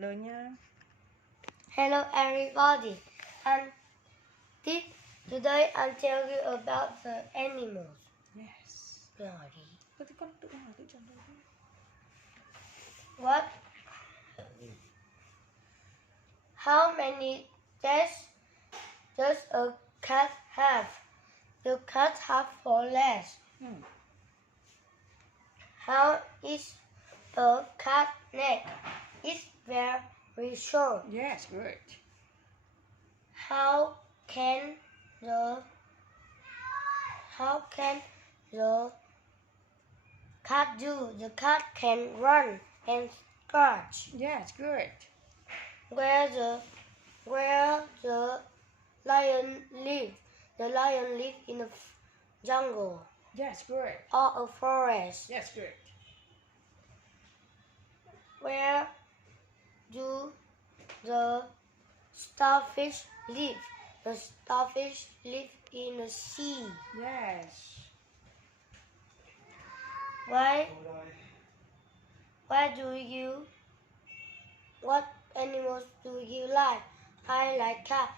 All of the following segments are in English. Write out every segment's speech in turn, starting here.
Lớn nha. Hello everybody, and today I'll tell you about the animals. Yes. Rồi đi. Thế thì con tự hỏi tự trả lời đi. What? How many legs does a cat have? The cat have 4 legs. How is a cat neck? It's very short. Yes, good. How can the cat do? The cat can run and scratch. Yes, good. Where the lion live? The lion live in a jungle Yes, good. or a forest. Yes, good. Where do the starfish live? The starfish live in the sea. Yes. What animals do you like? I like cat.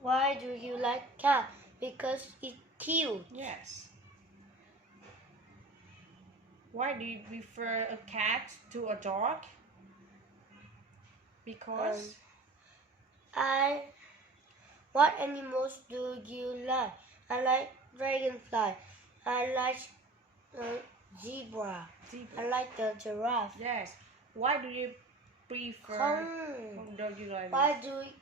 Why do you like cat? Because it's cute. Yes. Why do you prefer a cat to a dog? Because What animals do you like? I like dragonfly. I like zebra. I like the giraffe. Yes. Why do you prefer? Don't you like this?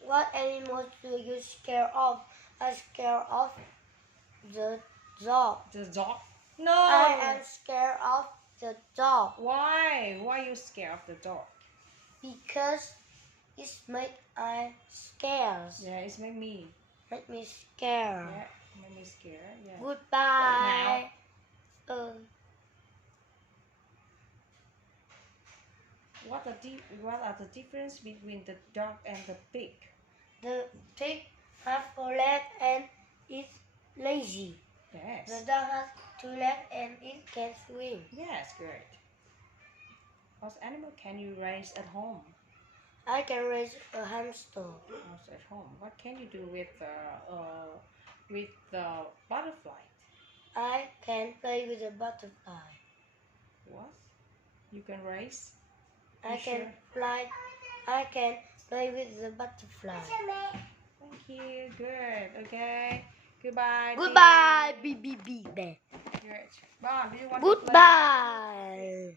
What animals do you scare of? I scare of the dog. The dog? No. I am scared of the dog. Why? Why you scared of the dog? Because it make I scared. Yeah, it's make me. Make me scared. Yeah, make me scared. Yeah. Goodbye. What are the difference between the dog and the pig? The pig has 4 legs and is lazy. Yes. The dog has 2 legs and it can swim. Yes, great. What animal can you raise at home? I can raise a hamster. Also at home. What can you do with the butterfly? I can play with a butterfly. What? You can raise? I can fly. I can play with the butterfly. Thank you. Good. Okay. Goodbye. Goodbye. Beep beep beep. Good. Bon, do you want to play? Goodbye.